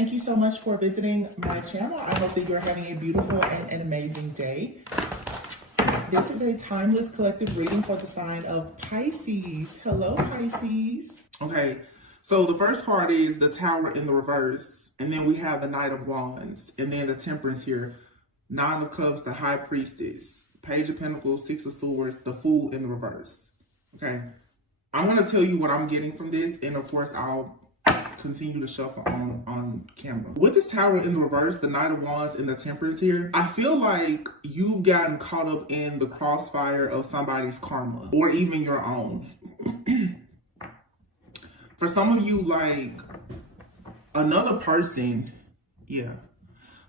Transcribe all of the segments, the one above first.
Thank you so much for visiting my channel. I hope that you're having a beautiful and an amazing day. This is a timeless collective reading for the sign of Pisces. Hello, Pisces. Okay, so the first card is the Tower in the reverse, and then we have the Knight of Wands, and then the Temperance here, Nine of Cups, the High Priestess, Page of Pentacles, Six of Swords, the Fool in the reverse. Okay, I'm going to tell you what I'm getting from this, and of course, I'll continue to shuffle on camera. With this Tower in the reverse, the Knight of Wands and the Temperance here, I feel like you've gotten caught up in the crossfire of somebody's karma, or even your own. For some of you, like another person, yeah.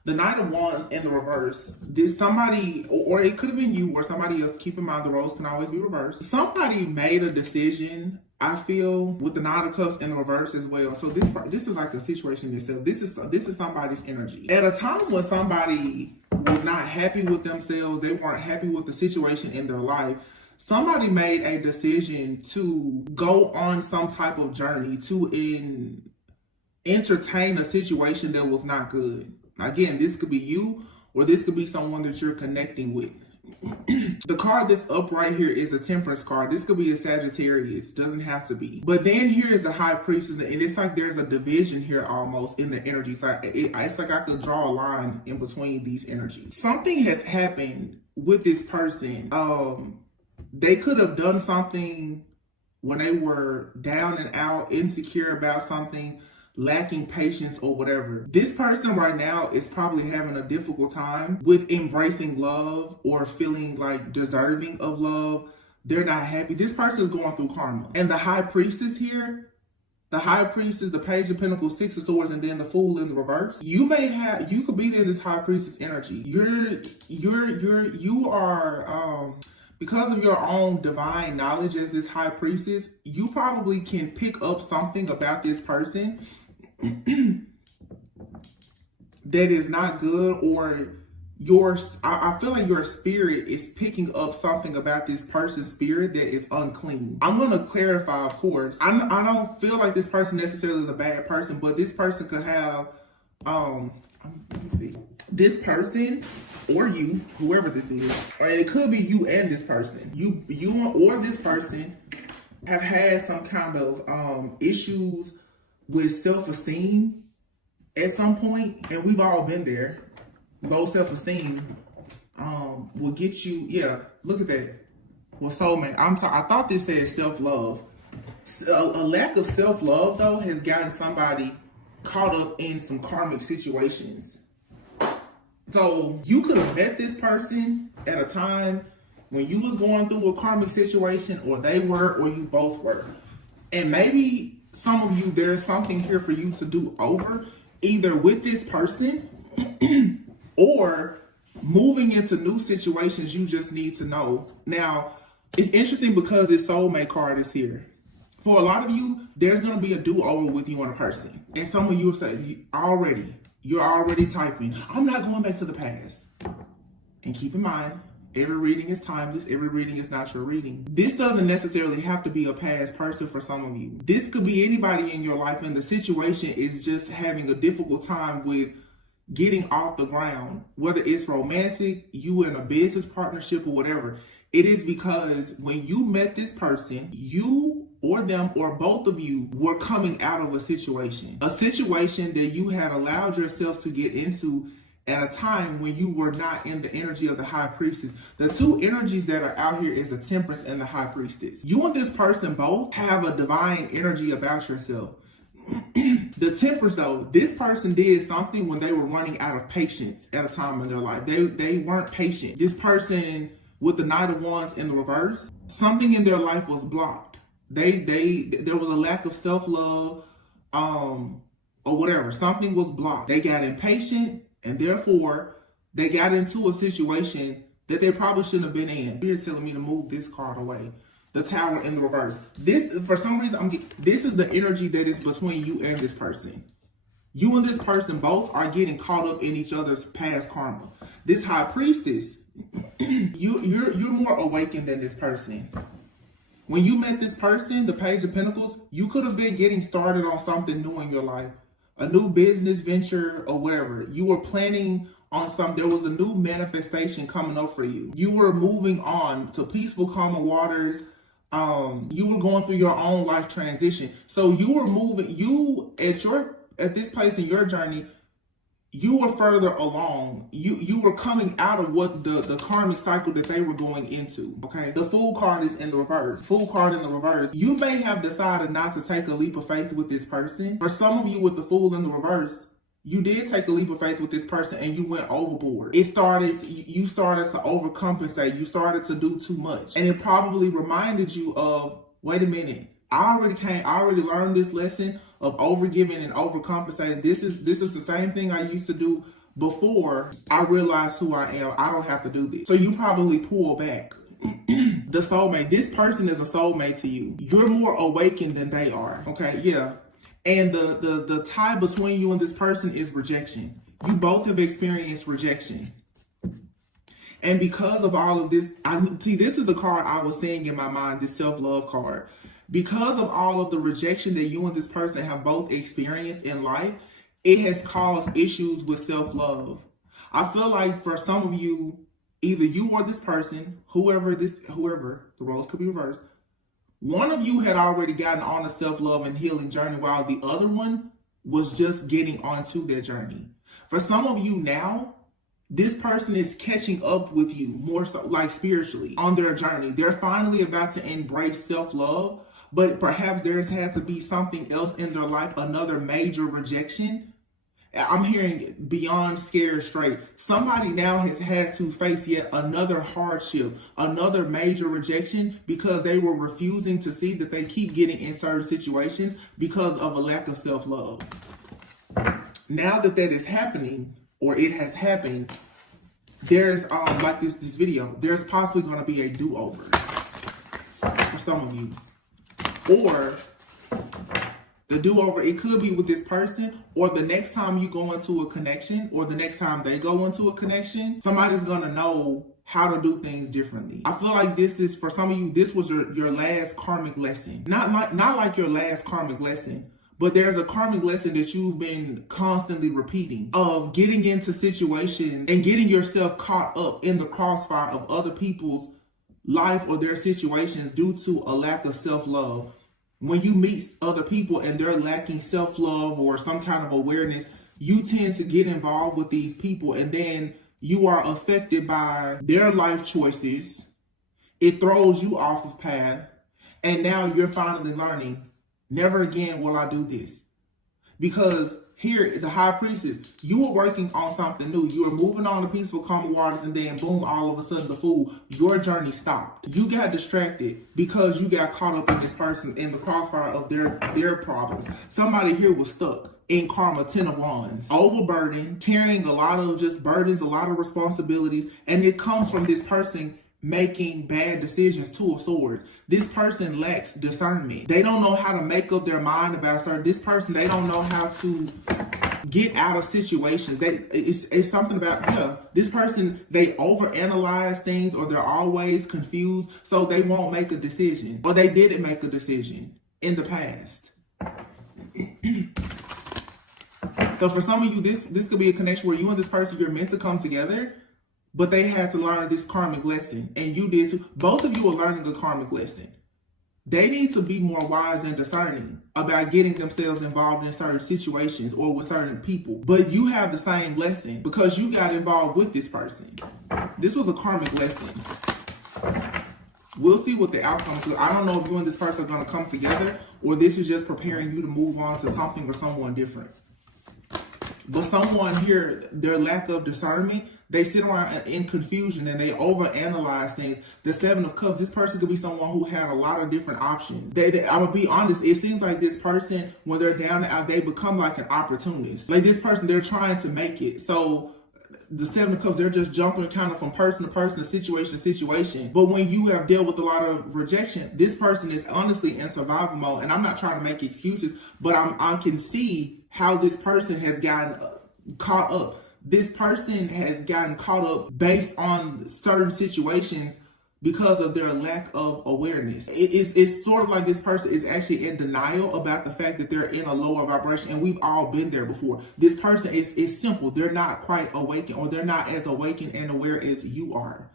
The Knight of Wands in the reverse, did somebody, or it could have been you or somebody else, keep in mind the roles can always be reversed. Somebody made a decision, I feel, with the Nine of Cups in the reverse as well. So this is like a situation in itself. This is somebody's energy. At a time when somebody was not happy with themselves, they weren't happy with the situation in their life, somebody made a decision to go on some type of journey to entertain a situation that was not good. Again, this could be you, or this could be someone that you're connecting with. The card that's up right here is a Temperance card. This could be a Sagittarius, doesn't have to be. But then here is the High Priestess, and it's like there's a division here almost in the energies. It's like I could draw a line in between these energies. Something has happened with this person. They could have done something when they were down and out, insecure about something, lacking patience or whatever. This person right now is probably having a difficult time with embracing love or feeling like deserving of love. They're not happy. This person is going through karma. And the High Priestess here, the High Priestess, the Page of Pentacles, Six of Swords, and then the Fool in the reverse. You could be in this High Priestess energy. You are because of your own divine knowledge as this High Priestess, you probably can pick up something about this person that is not good, or I feel like your spirit is picking up something about this person's spirit that is unclean. I'm going to clarify, of course. I don't feel like this person necessarily is a bad person, but this person could have, let me see. This person or you, whoever this is, or it could be you and this person. You or this person have had some kind of issues with self-esteem at some point, and we've all been there. Low self-esteem will get you, yeah, look at that. Well, soulmate, I thought this said self-love. A lack of self-love, though, has gotten somebody caught up in some karmic situations. So you could have met this person at a time when you was going through a karmic situation, or they were, or you both were. And maybe some of you, there's something here for you to do over, either with this person or moving into new situations you just need to know. Now, it's interesting because this soulmate card is here. For a lot of you, there's going to be a do-over with you and a person. And some of you will say, you're already typing, I'm not going back to the past. And keep in mind, every reading is timeless. Every reading is not your reading. This doesn't necessarily have to be a past person for some of you. This could be anybody in your life, and the situation is just having a difficult time with getting off the ground. Whether it's romantic, you in a business partnership, or whatever. It is because when you met this person, you or them or both of you were coming out of a situation that you had allowed yourself to get into at a time when you were not in the energy of the High Priestess. The two energies that are out here is the Temperance and the High Priestess. You and this person both have a divine energy about yourself. The Temperance, though, this person did something when they were running out of patience at a time in their life. They weren't patient. This person with the Knight of Wands in the reverse, something in their life was blocked. There was a lack of self-love, or whatever. Something was blocked. They got impatient, and therefore they got into a situation that they probably shouldn't have been in. You're telling me to move this card away. The Tower in the reverse. This, for some reason, this is the energy that is between you and this person. You and this person both are getting caught up in each other's past karma. This High Priestess, you're more awakened than this person. When you met this person, the Page of Pentacles, you could have been getting started on something new in your life. a new business venture or whatever. You were planning on there was a new manifestation coming up for you. You were moving on to peaceful, calmer waters. You were going through your own life transition. So you were moving, at this place in your journey, you were further along. You were coming out of what the karmic cycle that they were going into. Okay. The Fool card is in the reverse. Fool card in the reverse. You may have decided not to take a leap of faith with this person. For some of you with the Fool in the reverse, you did take a leap of faith with this person and you went overboard. You started to overcompensate. You started to do too much. And it probably reminded you of, wait a minute, I already learned this lesson of overgiving and overcompensating. This is the same thing I used to do before I realized who I am. I don't have to do this. So you probably pull back. The soulmate. This person is a soulmate to you. You're more awakened than they are. Okay, yeah. And the tie between you and this person is rejection. You both have experienced rejection. And because of all of this, this is a card I was seeing in my mind, this self-love card. Because of all of the rejection that you and this person have both experienced in life, it has caused issues with self-love. I feel like for some of you, either you or this person, whoever, the roles could be reversed, one of you had already gotten on a self-love and healing journey while the other one was just getting onto their journey. For some of you now, this person is catching up with you more so, like spiritually, on their journey. They're finally about to embrace self-love, but perhaps there's had to be something else in their life, another major rejection. I'm hearing beyond scared straight. Somebody now has had to face yet another hardship, another major rejection because they were refusing to see that they keep getting in certain situations because of a lack of self-love. Now that is happening, or it has happened, there's, like this video, there's possibly going to be a do-over for some of you. Or the do-over, it could be with this person, or the next time you go into a connection, or the next time they go into a connection, somebody's gonna know how to do things differently. I feel like this is, for some of you, this was your last karmic lesson. Not like your last karmic lesson, but there's a karmic lesson that you've been constantly repeating of getting into situations and getting yourself caught up in the crossfire of other people's life or their situations due to a lack of self-love. When you meet other people and they're lacking self-love or some kind of awareness, you tend to get involved with these people and then you are affected by their life choices. It throws you off of path. And now you're finally learning, never again will I do this. Because here, the High Priestess, you were working on something new. You were moving on to peaceful, calm waters, and then boom, all of a sudden the Fool, your journey stopped. You got distracted because you got caught up in this person in the crossfire of their problems. Somebody here was stuck in karma, 10 of Wands, overburdened, carrying a lot of just burdens, a lot of responsibilities, and it comes from this person making bad decisions. 2 of Swords. This person lacks discernment. They don't know how to make up their mind about certain. This person, they don't know how to get out of situations. It's something about, this person, they overanalyze things, or they're always confused, so they won't make a decision, or they didn't make a decision in the past. So for some of you, this could be a connection where you and this person, you're meant to come together, but they had to learn this karmic lesson, and you did too. Both of you are learning a karmic lesson. They need to be more wise and discerning about getting themselves involved in certain situations or with certain people. But you have the same lesson because you got involved with this person. This was a karmic lesson. We'll see what the outcome is. I don't know if you and this person are going to come together, or this is just preparing you to move on to something or someone different. But someone here, their lack of discernment, they sit around in confusion and they overanalyze things. The 7 of Cups, this person could be someone who had a lot of different options. I'm going to be honest, it seems like this person, when they're down and out, they become like an opportunist. Like this person, they're trying to make it. So the 7 of Cups, they're just jumping kind of from person to person, situation to situation. But when you have dealt with a lot of rejection, this person is honestly in survival mode. And I'm not trying to make excuses, but I can see how this person has gotten caught up. This person has gotten caught up based on certain situations because of their lack of awareness. It's sort of like this person is actually in denial about the fact that they're in a lower vibration, and we've all been there before. This person is simple. They're not quite awakened, or they're not as awakened and aware as you are.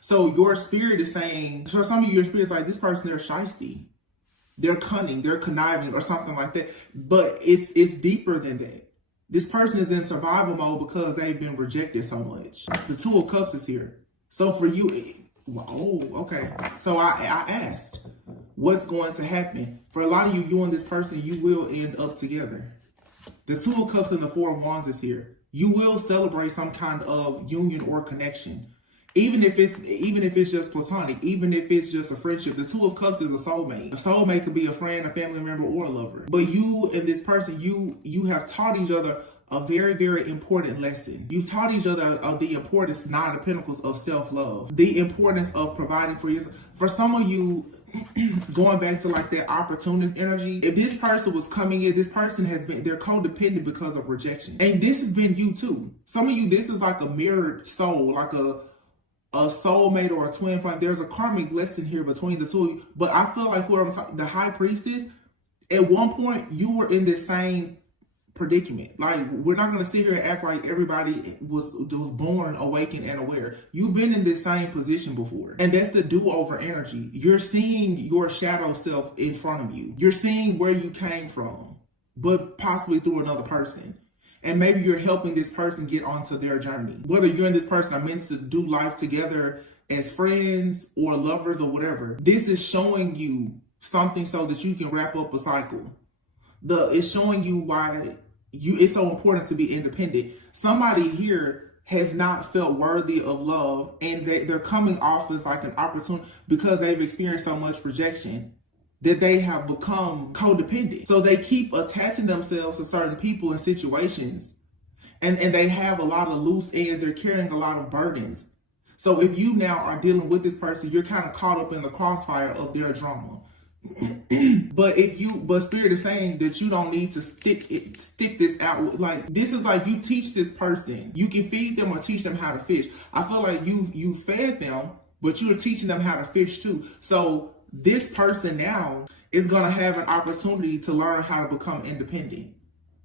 So your spirit is saying, for some of you, your spirit is like, this person, they're shiesty. They're cunning, they're conniving, or something like that. But it's deeper than that. This person is in survival mode because they've been rejected so much. The Two of Cups is here. So for you, oh, okay. So I asked, what's going to happen? For a lot of you, you and this person, you will end up together. The Two of Cups and the Four of Wands is here. You will celebrate some kind of union or connection. Even if it's just platonic, even if it's just a friendship. The Two of Cups is a soulmate. A soulmate could be a friend, a family member, or a lover. But you and this person, you have taught each other a very, very important lesson. You've taught each other of the importance, Nine of Pentacles, of self-love. The importance of providing for yourself. For some of you, going back to like that opportunist energy, if this person was coming in, this person they're codependent because of rejection. And this has been you too. Some of you, this is like a mirrored soul, like a soulmate or a twin flame. There's a karmic lesson here between the two of you. But I feel like whoever I'm talking, the High Priestess, at one point you were in this same predicament. Like, we're not going to sit here and act like everybody was born awakened and aware. You've been in this same position before. And that's the do-over energy. You're seeing your shadow self in front of you. You're seeing where you came from, but possibly through another person. And maybe you're helping this person get onto their journey. Whether you and this person are meant to do life together as friends or lovers or whatever, this is showing you something so that you can wrap up a cycle. It's showing you why it's so important to be independent. Somebody here has not felt worthy of love, and they're coming off as like an opportunity because they've experienced so much rejection that they have become codependent. So they keep attaching themselves to certain people and situations, and they have a lot of loose ends. They're carrying a lot of burdens. So if you now are dealing with this person, you're kind of caught up in the crossfire of their drama. But Spirit is saying that you don't need to stick this out. Like, this is like, you teach this person. You can feed them or teach them how to fish. I feel like you fed them, but you're teaching them how to fish too. So this person now is going to have an opportunity to learn how to become independent,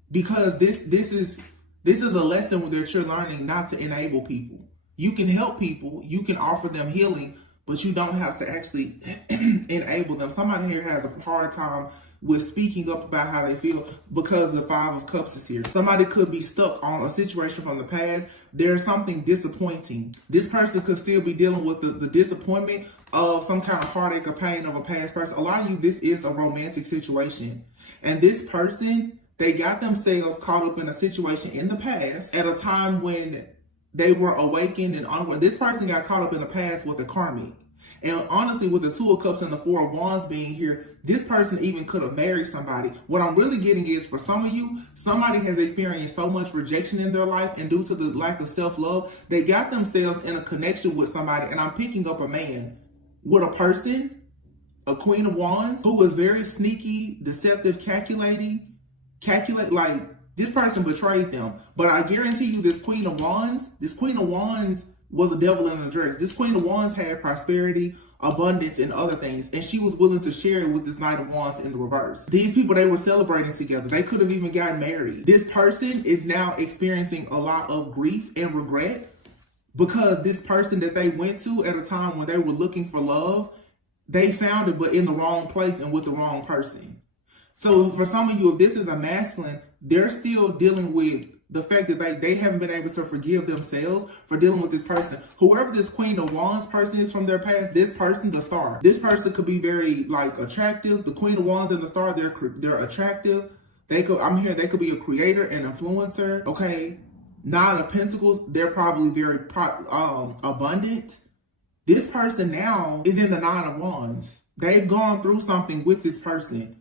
because this is a lesson that you're learning not to enable people. You can help people, you can offer them healing, but you don't have to actually enable them. Somebody here has a hard time with speaking up about how they feel because the Five of Cups is here. Somebody could be stuck on a situation from the past. There's something disappointing. This person could still be dealing with the disappointment of some kind of heartache or pain of a past person. A lot of you, this is a romantic situation. And this person, they got themselves caught up in a situation in the past at a time when they were awakened and onward. This person got caught up in the past with the karmic. And honestly, with the Two of Cups and the Four of Wands being here, this person even could have married somebody. What I'm really getting is, for some of you, somebody has experienced so much rejection in their life, and due to the lack of self-love, they got themselves in a connection with somebody. And I'm picking up a man with a person, a Queen of Wands, who was very sneaky, deceptive, calculating. Like, this person betrayed them. But I guarantee you, this Queen of Wands was a devil in a dress. This Queen of Wands had prosperity, abundance, and other things, and she was willing to share it with this Knight of Wands in the reverse. These people, they were celebrating together. They could have even gotten married. This person is now experiencing a lot of grief and regret because this person that they went to at a time when they were looking for love, they found it, but in the wrong place and with the wrong person. So for some of you, if this is a masculine, they're still dealing with the fact that they haven't been able to forgive themselves for dealing with this person. Whoever this Queen of Wands person is from their past, this person, the Star. This person could be very, like, attractive. The Queen of Wands and the Star, they're attractive. They could be a creator, an influencer. Okay, Nine of Pentacles, they're probably very abundant. This person now is in the Nine of Wands. They've gone through something with this person.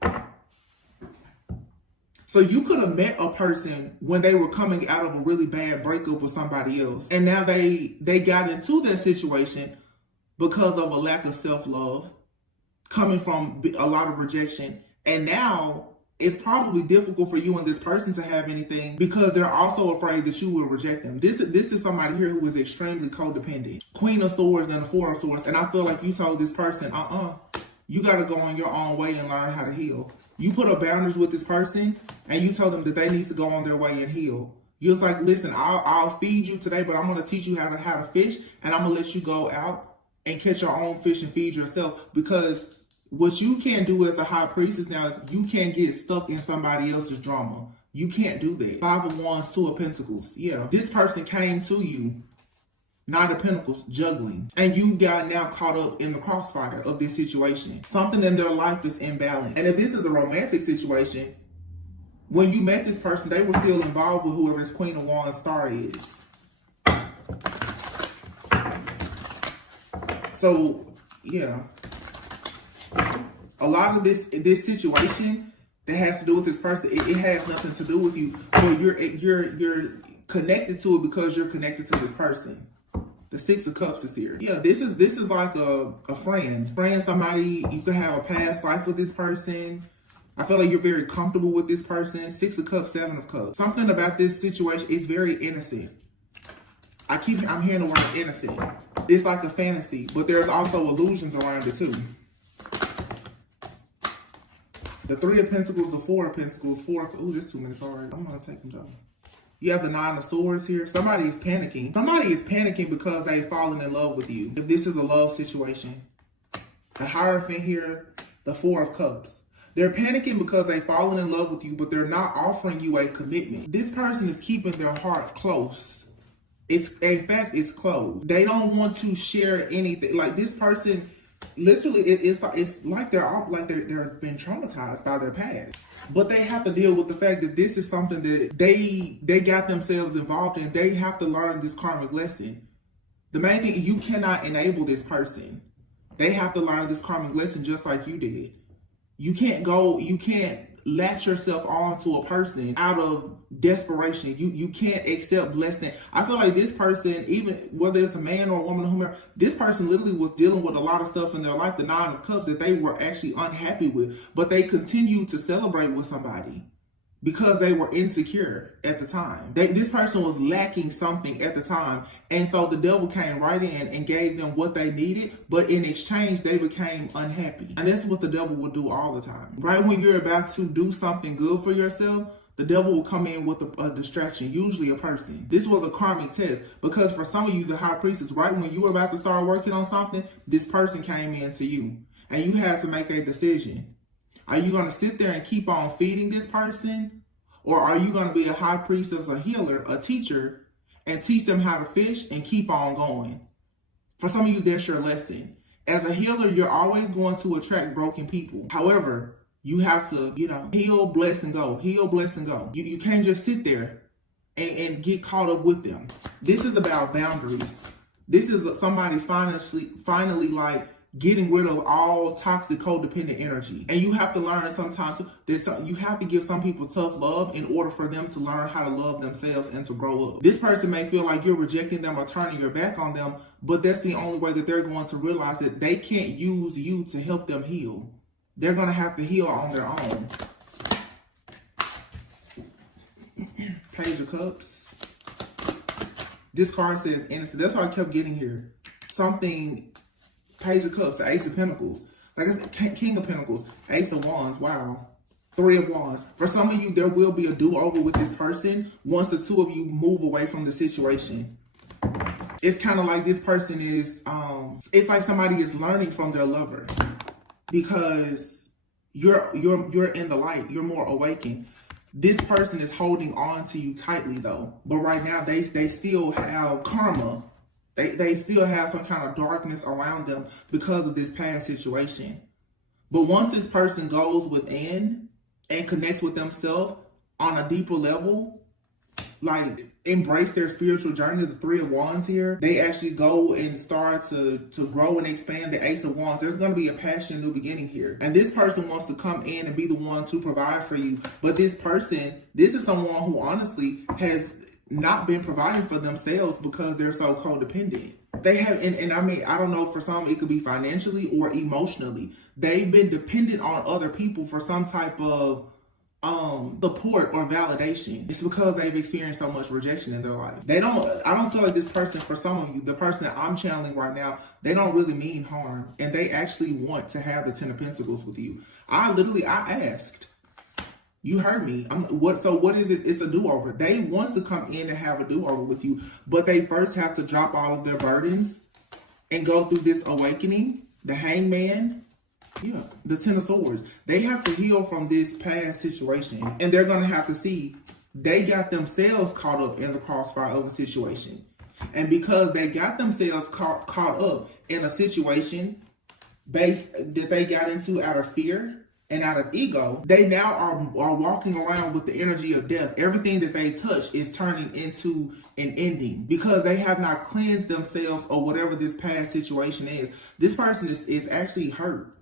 So you could have met a person when they were coming out of a really bad breakup with somebody else. And now they got into that situation because of a lack of self-love, coming from a lot of rejection. And now it's probably difficult for you and this person to have anything because they're also afraid that you will reject them. This is somebody here who is extremely codependent. Queen of Swords and the Four of Swords. And I feel like you told this person, you got to go on your own way and learn how to heal. You put up boundaries with this person and you told them that they need to go on their way and heal. You was like, listen, I'll feed you today, but I'm going to teach you how to fish, and I'm going to let you go out and catch your own fish and feed yourself, because what you can't do as a high priestess now is you can't get stuck in somebody else's drama. You can't do that. Five of Wands, Two of Pentacles. Yeah, this person came to you, Nine of Pentacles, juggling. And you got now caught up in the crossfire of this situation. Something in their life is imbalanced. And if this is a romantic situation, when you met this person, they were still involved with whoever this Queen of Wands star is. So, yeah. A lot of this situation that has to do with this person, it has nothing to do with you, but you're connected to it because you're connected to this person. The Six of Cups is here. Yeah, this is like a friend, somebody you could have a past life with this person. I feel like you're very comfortable with this person. Six of Cups, Seven of Cups. Something about this situation is very innocent. I'm hearing the word innocent. It's like a fantasy, but there's also illusions around it too. The Three of Pentacles, the Four of Pentacles, ooh, this 2 minutes already. I'm gonna take them down. You have the Nine of Swords here. Somebody is panicking. Somebody is panicking because they've fallen in love with you. If this is a love situation. The Hierophant here, the Four of Cups. They're panicking because they've fallen in love with you, but they're not offering you a commitment. This person is keeping their heart close. In fact, it's closed. They don't want to share anything. Like this person, literally, it's like they're been traumatized by their past. But they have to deal with the fact that this is something that they got themselves involved in. They have to learn this karmic lesson. The main thing, you cannot enable this person. They have to learn this karmic lesson just like you did. You can't latch yourself onto a person out of desperation. You can't accept less than. I feel like this person, even whether it's a man or a woman or whomever, this person literally was dealing with a lot of stuff in their life, the Nine of Cups, that they were actually unhappy with, but they continued to celebrate with somebody because they were insecure at the time. This person was lacking something at the time, and so the devil came right in and gave them what they needed, but in exchange, they became unhappy. And that's what the devil will do all the time. Right when you're about to do something good for yourself, the devil will come in with a distraction, usually a person. This was a karmic test, because for some of you, the high priestess, right when you were about to start working on something, this person came in to you, and you had to make a decision. Are you going to sit there and keep on feeding this person? Or are you going to be a high priestess, a healer, a teacher, and teach them how to fish and keep on going? For some of you, that's your lesson. As a healer, you're always going to attract broken people. However, you have to, heal, bless, and go. Heal, bless, and go. You can't just sit there and get caught up with them. This is about boundaries. This is somebody finally like getting rid of all toxic codependent energy. And you have to learn sometimes that you have to give some people tough love in order for them to learn how to love themselves and to grow up. This person may feel like you're rejecting them or turning your back on them, but that's the only way that they're going to realize that they can't use you to help them heal. They're going to have to heal on their own. Page of Cups. This card says innocent. That's what I kept getting here. Something. Page of Cups, the Ace of Pentacles. Like I said, King of Pentacles, Ace of Wands, wow. Three of Wands. For some of you, there will be a do-over with this person once the two of you move away from the situation. It's kind of like this person is, it's like somebody is learning from their lover. Because you're in the light, you're more awakened. This person is holding on to you tightly though. But right now, they still have karma. They still have some kind of darkness around them because of this past situation. But once this person goes within and connects with themselves on a deeper level, like embrace their spiritual journey, the Three of Wands here, they actually go and start to grow and expand, the Ace of Wands. There's going to be a passion, new beginning here. And this person wants to come in and be the one to provide for you. But this is someone who honestly has not been providing for themselves because they're so codependent. They have, and I mean, I don't know, for some it could be financially or emotionally. They've been dependent on other people for some type of support or validation. It's because they've experienced so much rejection in their life. I don't feel like this person, for some of you, the person that I'm channeling right now, they don't really mean harm, and they actually want to have the 10 of Pentacles with you. I asked, you heard me. So what is it? It's a do-over. They want to come in and have a do-over with you, but they first have to drop all of their burdens and go through this awakening. The Hangman, yeah, the 10 of Swords. They have to heal from this past situation, and they're going to have to see they got themselves caught up in the crossfire of a situation. And because they got themselves caught up in a situation that they got into out of fear and out of ego, they now are walking around with the energy of death. Everything that they touch is turning into an ending because they have not cleansed themselves or whatever this past situation is. This person is actually hurt.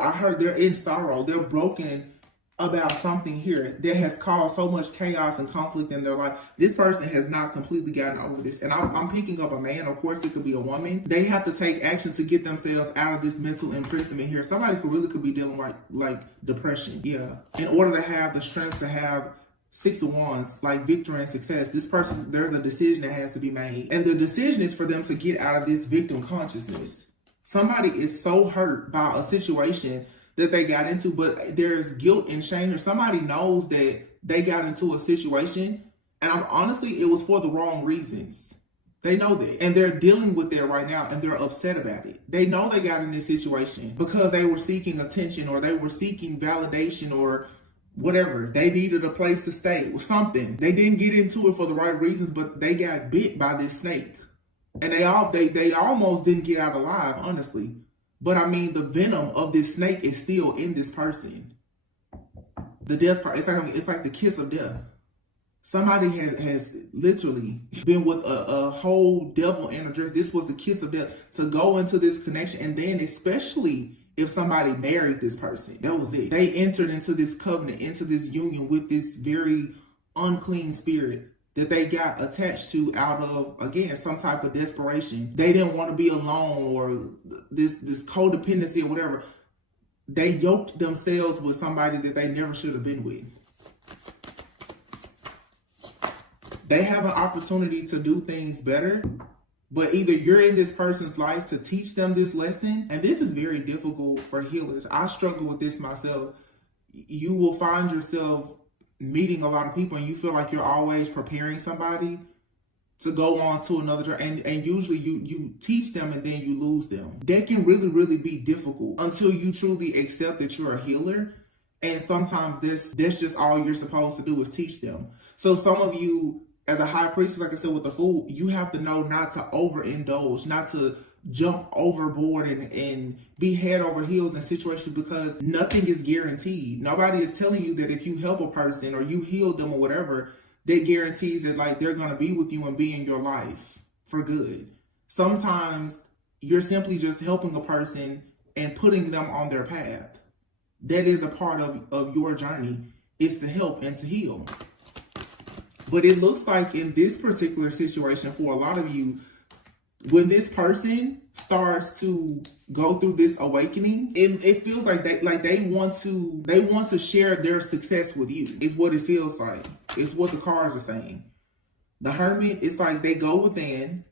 I heard they're in sorrow. They're broken about something here that has caused so much chaos and conflict in their life. This person has not completely gotten over this. And I'm picking up a man. Of course, it could be a woman. They have to take action to get themselves out of this mental imprisonment here. Somebody could be dealing with like depression. Yeah. In order to have the strength to have 6 of Wands, like victory and success, this person, there's a decision that has to be made. And the decision is for them to get out of this victim consciousness. Somebody is so hurt by a situation that they got into, but there's guilt and shame, or somebody knows that they got into a situation, and honestly, it was for the wrong reasons. They know that, and they're dealing with that right now, and they're upset about it. They know they got in this situation because they were seeking attention, or they were seeking validation, or whatever. They needed a place to stay, or something. They didn't get into it for the right reasons, but they got bit by this snake. And they almost didn't get out alive, honestly. But I mean, the venom of this snake is still in this person. The death part, it's like the kiss of death. Somebody has literally been with a whole devil in a dress. This was the kiss of death to go into this connection. And then especially if somebody married this person, that was it. They entered into this covenant, into this union with this very unclean spirit that they got attached to out of, again, some type of desperation. They didn't want to be alone, or this codependency or whatever. They yoked themselves with somebody that they never should have been with. They have an opportunity to do things better, but either you're in this person's life to teach them this lesson, and this is very difficult for healers. I struggle with this myself. You will find yourself meeting a lot of people and you feel like you're always preparing somebody to go on to another journey, and usually you teach them and then you lose them. That can really, really be difficult until you truly accept that you're a healer, and sometimes that's just all you're supposed to do is teach them. So some of you, as a high priestess, like I said with the Fool, you have to know not to overindulge, not to jump overboard and be head over heels in situations, because nothing is guaranteed. Nobody is telling you that if you help a person or you heal them or whatever, that guarantees that like they're going to be with you and be in your life for good. Sometimes you're simply just helping a person and putting them on their path. That is a part of your journey, is to help and to heal. But it looks like in this particular situation for a lot of you, when this person starts to go through this awakening, it feels like they want to share their success with you. It's what it feels like. It's what the cards are saying. The Hermit, it's like they go within,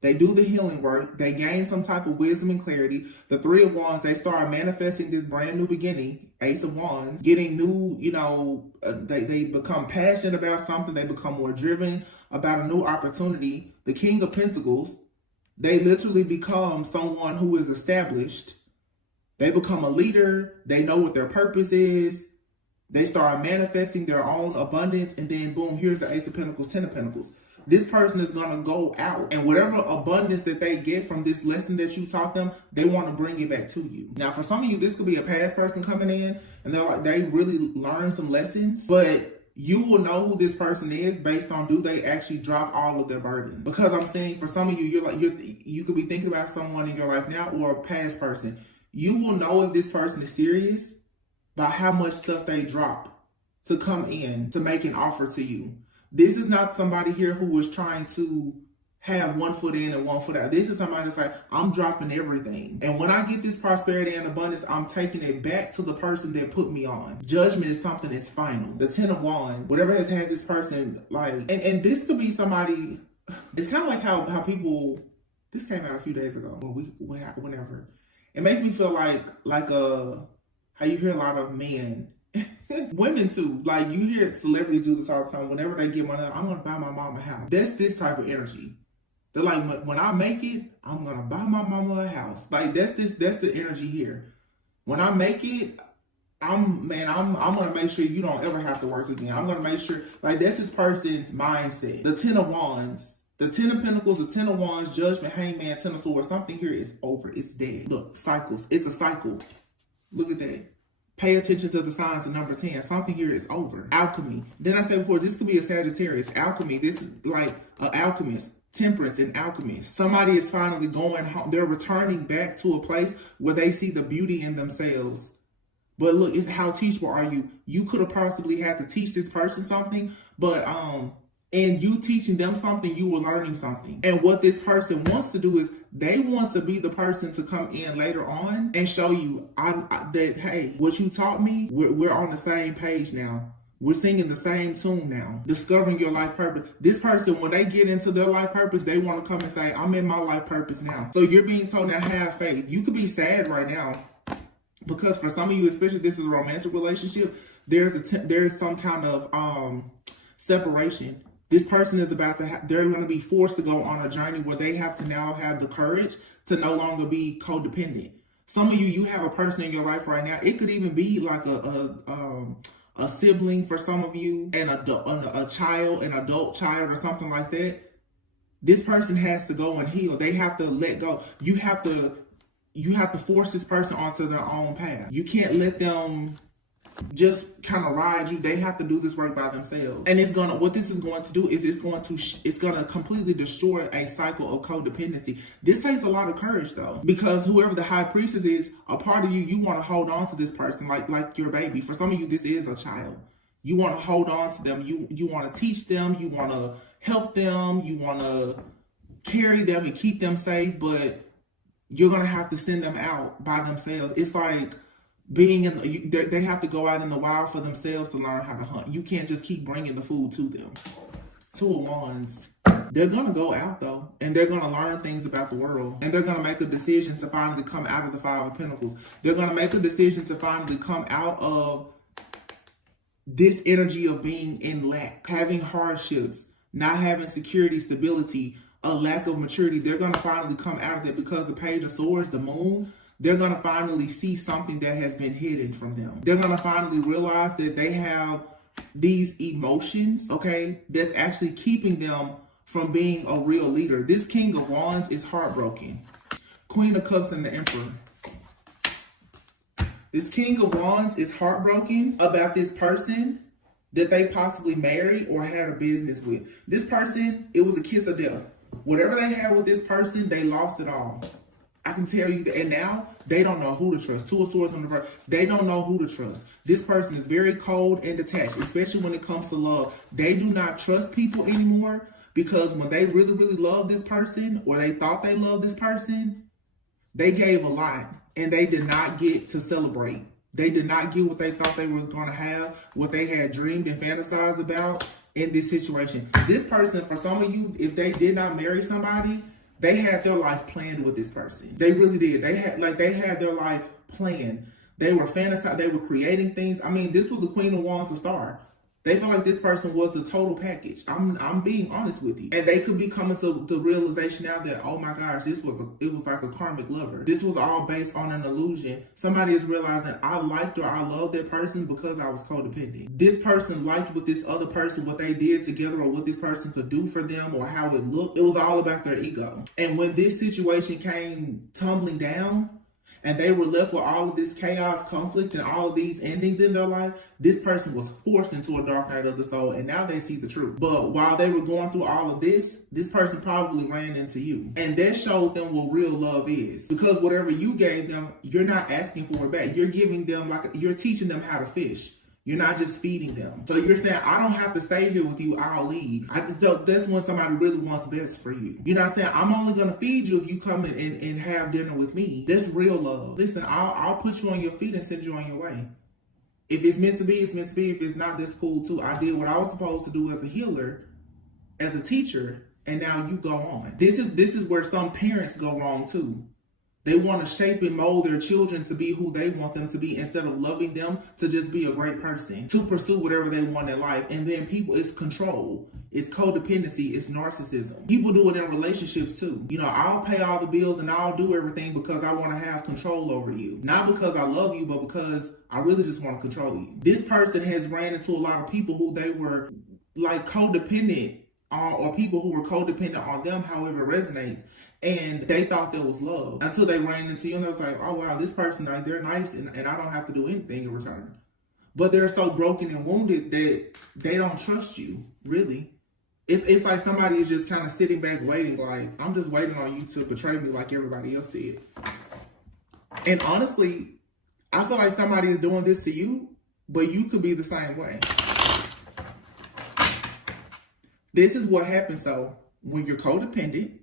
they do the healing work, they gain some type of wisdom and clarity. The Three of Wands, they start manifesting this brand new beginning. Ace of Wands, getting new, they become passionate about something. They become more driven about a new opportunity. The King of Pentacles, they literally become someone who is established. They become a leader. They know what their purpose is. They start manifesting their own abundance. And then boom, here's the Ace of Pentacles, 10 of Pentacles. This person is going to go out, and whatever abundance that they get from this lesson that you taught them, they want to bring it back to you. Now, for some of you, this could be a past person coming in, and they really learned some lessons, but you will know who this person is based on, do they actually drop all of their burden? Because I'm saying for some of you, you could be thinking about someone in your life now or a past person. You will know if this person is serious by how much stuff they drop to come in to make an offer to you. This is not somebody here who was trying to have one foot in and one foot out. This is somebody that's like, I'm dropping everything. And when I get this prosperity and abundance, I'm taking it back to the person that put me on. Judgment is something that's final. The 10 of Wands, whatever has had this person, like, and this could be somebody, it's kind of like how people, this came out a few days ago, whenever. It makes me feel like how you hear a lot of men, women too, like you hear celebrities do this all the time. Whenever they get money, I'm gonna buy my mama a house. That's this type of energy. They're like, when I make it, I'm gonna buy my mama a house. Like that's the energy here. When I make it, I'm gonna make sure you don't ever have to work again. I'm gonna make sure, like that's this person's mindset. The 10 of Wands, the 10 of Pentacles, the 10 of Wands, Judgment, Hangman, 10 of Swords. Something here is over. It's dead. Look, cycles. It's a cycle. Look at that. Pay attention to the signs of number 10. Something here is over. Alchemy. Then I said before, this could be a Sagittarius. Alchemy. This is like an alchemist. Temperance and alchemist. Somebody is finally going home. They're returning back to a place where they see the beauty in themselves. But look, it's how teachable are you? You could have possibly had to teach this person something, but and you teaching them something, you were learning something. And what this person wants to do is they want to be the person to come in later on and show you that, hey, what you taught me, we're on the same page now. We're singing the same tune now. Discovering your life purpose. This person, when they get into their life purpose, they want to come and say, I'm in my life purpose now. So you're being told now, have faith. You could be sad right now because for some of you, especially if this is a romantic relationship, there's some kind of separation. This person is about to they're going to be forced to go on a journey where they have to now have the courage to no longer be codependent. Some of you have a person in your life right now. It could even be like a sibling for some of you, and a child, an adult child or something like that. This person has to go and heal. They have to let go. You have to force this person onto their own path. You can't let them just kind of ride you. They have to do this work by themselves. And what this is going to do is it's going to completely destroy a cycle of codependency. This takes a lot of courage though, because whoever the high priestess is, a part of you want to hold on to this person like your baby. For some of you, this is a child. You want to hold on to them. You want to teach them. You want to help them. You want to carry them and keep them safe, but you're going to have to send them out by themselves. It's like being they have to go out in the wild for themselves to learn how to hunt. You can't just keep bringing the food to them. 2 of Wands. They're going to go out though, and they're going to learn things about the world, and they're going to make a decision to finally come out of the 5 of Pentacles. They're going to make a decision to finally come out of this energy of being in lack, having hardships, not having security, stability, a lack of maturity. They're going to finally come out of it because the Page of Swords, the moon, they're going to finally see something that has been hidden from them. They're going to finally realize that they have these emotions, okay, that's actually keeping them from being a real leader. This King of Wands is heartbroken. Queen of Cups and the Emperor. This King of Wands is heartbroken about this person that they possibly married or had a business with. This person, it was a kiss of death. Whatever they had with this person, they lost it all. I can tell you that, and now they don't know who to trust. 2 of Swords on the verse. They don't know who to trust. This person is very cold and detached, especially when it comes to love. They do not trust people anymore because when they really, really love this person, or they thought they loved this person, they gave a lot and they did not get to celebrate. They did not get what they thought they were going to have, what they had dreamed and fantasized about in this situation. This person, for some of you, if they did not marry somebody, they had their life planned with this person. They really did. They had their life planned. They were fantasizing. They were creating things. I mean, this was the Queen of Wands to start. They felt like this person was the total package. I'm being honest with you. And they could be coming to the realization now that, oh my gosh, it was like a karmic lover. This was all based on an illusion. Somebody is realizing I liked or I loved that person because I was codependent. This person liked what this other person, what they did together, or what this person could do for them, or how it looked. It was all about their ego. And when this situation came tumbling down, and they were left with all of this chaos, conflict, and all of these endings in their life, this person was forced into a dark night of the soul, and now they see the truth. But while they were going through all of this person probably ran into you. And that showed them what real love is. Because whatever you gave them, you're not asking for it back. You're giving them, you're teaching them how to fish. You're not just feeding them. So you're saying, I don't have to stay here with you, I'll leave. That's when somebody really wants best for you. You're not saying, I'm only gonna feed you if you come in and have dinner with me. That's real love. Listen, I'll put you on your feet and send you on your way. If it's meant to be, it's meant to be. If it's not, that's cool too. I did what I was supposed to do as a healer, as a teacher, and now you go on. This is where some parents go wrong too. They want to shape and mold their children to be who they want them to be instead of loving them to just be a great person, to pursue whatever they want in life. And then people, it's control, it's codependency, it's narcissism. People do it in relationships too. You know, I'll pay all the bills and I'll do everything because I want to have control over you. Not because I love you, but because I really just want to control you. This person has ran into a lot of people who they were like codependent on, or people who were codependent on them, however it resonates. And they thought that was love until they ran into you and they was like, oh wow, this person, like, they're nice and I don't have to do anything in return. But they're so broken and wounded that they don't trust you, really. It's like somebody is just kind of sitting back waiting, like, I'm just waiting on you to betray me like everybody else did. And honestly, I feel like somebody is doing this to you, but you could be the same way. This is what happens though, when you're codependent.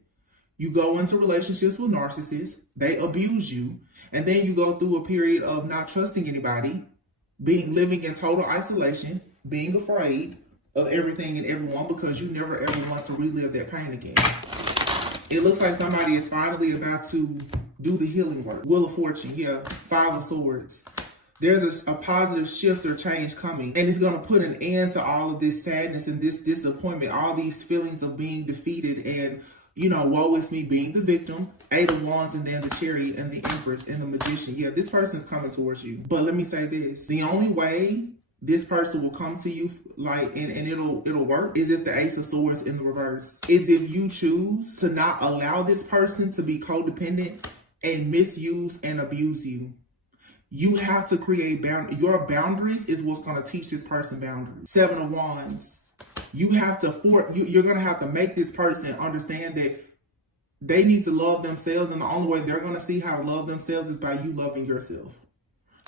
You go into relationships with narcissists, they abuse you, and then you go through a period of not trusting anybody, living in total isolation, being afraid of everything and everyone because you never ever want to relive that pain again. It looks like somebody is finally about to do the healing work. Wheel of Fortune, yeah, 5 of Swords. There's a positive shift or change coming, and it's going to put an end to all of this sadness and this disappointment, all these feelings of being defeated and, you know, woe is me, being the victim, 8 of Wands, and then the Chariot and the Empress and the Magician. Yeah, this person's coming towards you. But let me say this. The only way this person will come to you, like, and it'll work, is if the Ace of Swords in the reverse. Is if you choose to not allow this person to be codependent and misuse and abuse you. You have to create boundaries. Your boundaries is what's going to teach this person boundaries. 7 of Wands. You have to you're going to have to make this person understand that they need to love themselves, and the only way they're going to see how to love themselves is by you loving yourself.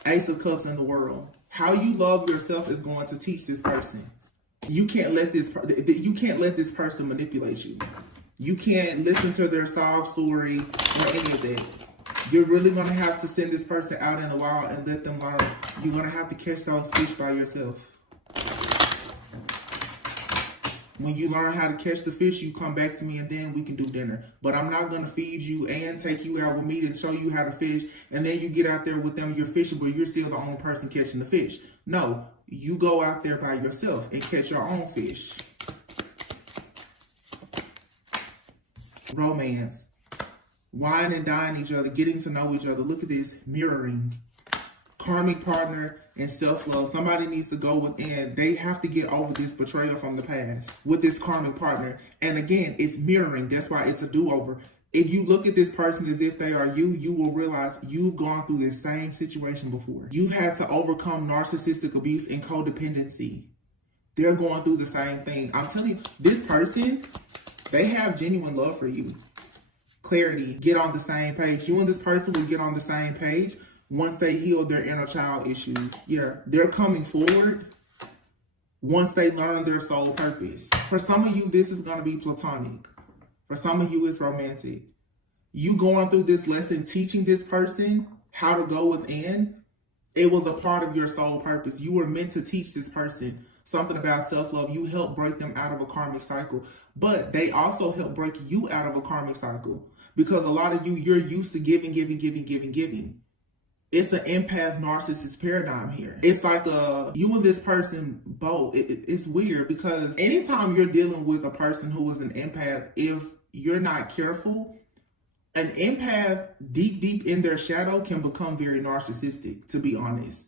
Ace of Cups in the world. How you love yourself is going to teach this person. You can't let this person manipulate you. You can't listen to their sob story or any of that. You're really going to have to send this person out in the wild and let them learn. You're going to have to catch those fish by yourself. When you learn how to catch the fish, you come back to me and then we can do dinner. But I'm not going to feed you and take you out with me and show you how to fish. And then you get out there with them, you're fishing, but you're still the only person catching the fish. No, you go out there by yourself and catch your own fish. Romance. Wine and dine each other, getting to know each other. Look at this, mirroring. Karmic partner and self-love. Somebody needs to go within. They have to get over this betrayal from the past with this karmic partner. And again, it's mirroring. That's why it's a do-over. If you look at this person as if they are you, you will realize you've gone through this same situation before. You've had to overcome narcissistic abuse and codependency. They're going through the same thing. I'm telling you, this person, they have genuine love for you. Clarity, get on the same page. You and this person will get on the same page once they heal their inner child issues. Yeah, they're coming forward once they learn their soul purpose. For some of you, this is going to be platonic. For some of you, it's romantic. You going through this lesson, teaching this person how to go within, it was a part of your soul purpose. You were meant to teach this person something about self-love. You helped break them out of a karmic cycle. But they also help break you out of a karmic cycle. Because a lot of you, you're used to giving. It's an empath narcissist paradigm here. It's like you and this person both. It's weird because anytime you're dealing with a person who is an empath, if you're not careful, an empath deep in their shadow can become very narcissistic, to be honest.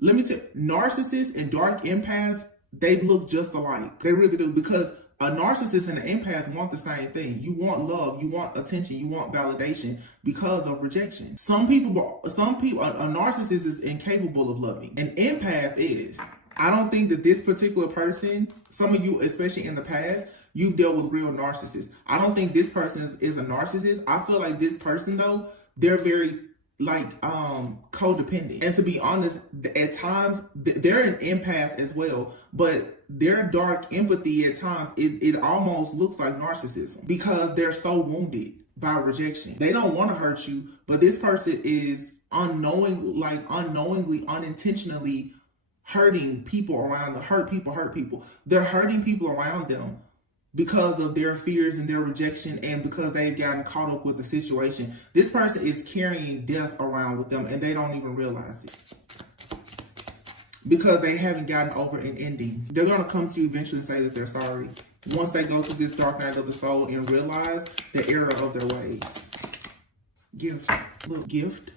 Let me tell you, narcissists and dark empaths, they look just alike. They really do, because a narcissist and an empath want the same thing. You want love, you want attention, you want validation because of rejection. Some people, a narcissist is incapable of loving. An empath is. I don't think that this particular person, some of you, especially in the past, you've dealt with real narcissists. I don't think this person is a narcissist. I feel like this person, though, they're very codependent. And to be honest, at times they're an empath as well, but their dark empathy at times, it almost looks like narcissism because they're so wounded by rejection. They don't want to hurt you, but this person is unknowingly, unintentionally hurting people around them. Hurt people. They're hurting people around them because of their fears and their rejection, and because they've gotten caught up with the situation. This person is carrying death around with them, and they don't even realize it because they haven't gotten over an ending. They're going to come to you eventually and say that they're sorry once they go through this dark night of the soul and realize the error of their ways. Gift. Look, gift.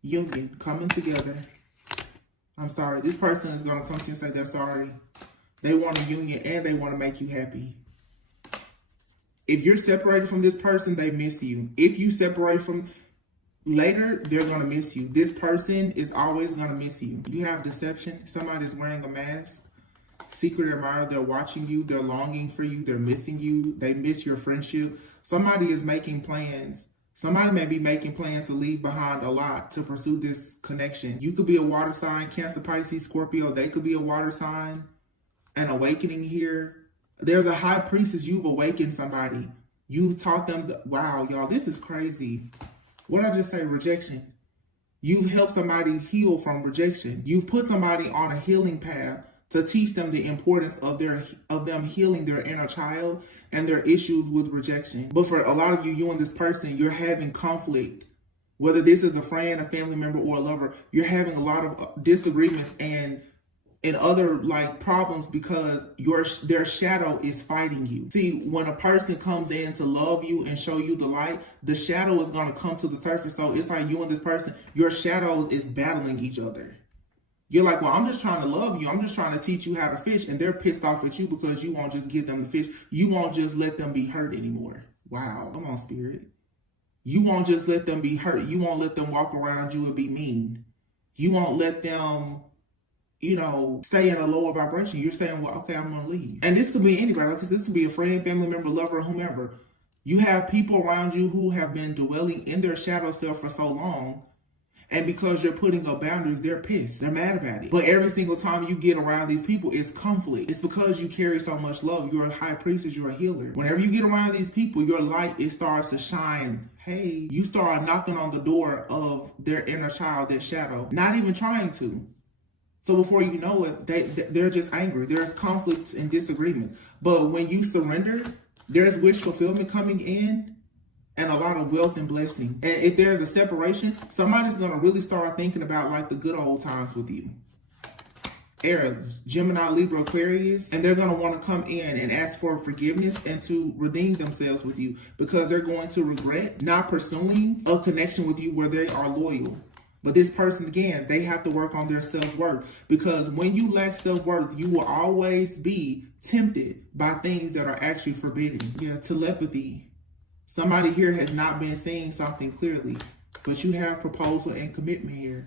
Union. Coming together. I'm sorry. This person is going to come to you and say they're sorry. They want a union and they want to make you happy. If you're separated from this person, they miss you. If you separate from later, they're going to miss you. This person is always going to miss you. You have deception. Somebody's wearing a mask. Secret admirer, they're watching you. They're longing for you. They're missing you. They miss your friendship. Somebody is making plans. Somebody may be making plans to leave behind a lot to pursue this connection. You could be a water sign, Cancer, Pisces, Scorpio. They could be a water sign. An awakening here. There's a high priestess. You've awakened somebody. You've taught them. Wow, y'all, this is crazy. What did I just say? Rejection. You've helped somebody heal from rejection. You've put somebody on a healing path to teach them the importance of them healing their inner child and their issues with rejection. But for a lot of you, you and this person, you're having conflict. Whether this is a friend, a family member, or a lover, you're having a lot of disagreements and other problems because their shadow is fighting you. See, when a person comes in to love you and show you the light, the shadow is going to come to the surface. So it's like you and this person, your shadows is battling each other. You're like, well, I'm just trying to love you. I'm just trying to teach you how to fish. And they're pissed off at you because you won't just give them the fish. You won't just let them be hurt anymore. Wow. Come on, spirit. You won't just let them be hurt. You won't let them walk around you and be mean. You won't let them stay in a lower vibration. You're saying, well, okay, I'm going to leave. And this could be anybody, because this could be a friend, family member, lover, whomever. You have people around you who have been dwelling in their shadow self for so long. And because you're putting up boundaries, they're pissed. They're mad about it. But every single time you get around these people, it's conflict. It's because you carry so much love. You're a high priestess. You're a healer. Whenever you get around these people, your light, it starts to shine. Hey, you start knocking on the door of their inner child, their shadow. Not even trying to. So before you know it, they're just angry. There's conflicts and disagreements. But when you surrender, there's wish fulfillment coming in and a lot of wealth and blessing. And if there's a separation, somebody's going to really start thinking about the good old times with you. Air, Gemini, Libra, Aquarius, and they're going to want to come in and ask for forgiveness and to redeem themselves with you because they're going to regret not pursuing a connection with you where they are loyal. But this person, again, they have to work on their self-worth, because when you lack self-worth, you will always be tempted by things that are actually forbidden. Yeah, telepathy. Somebody here has not been seeing something clearly, but you have proposal and commitment here.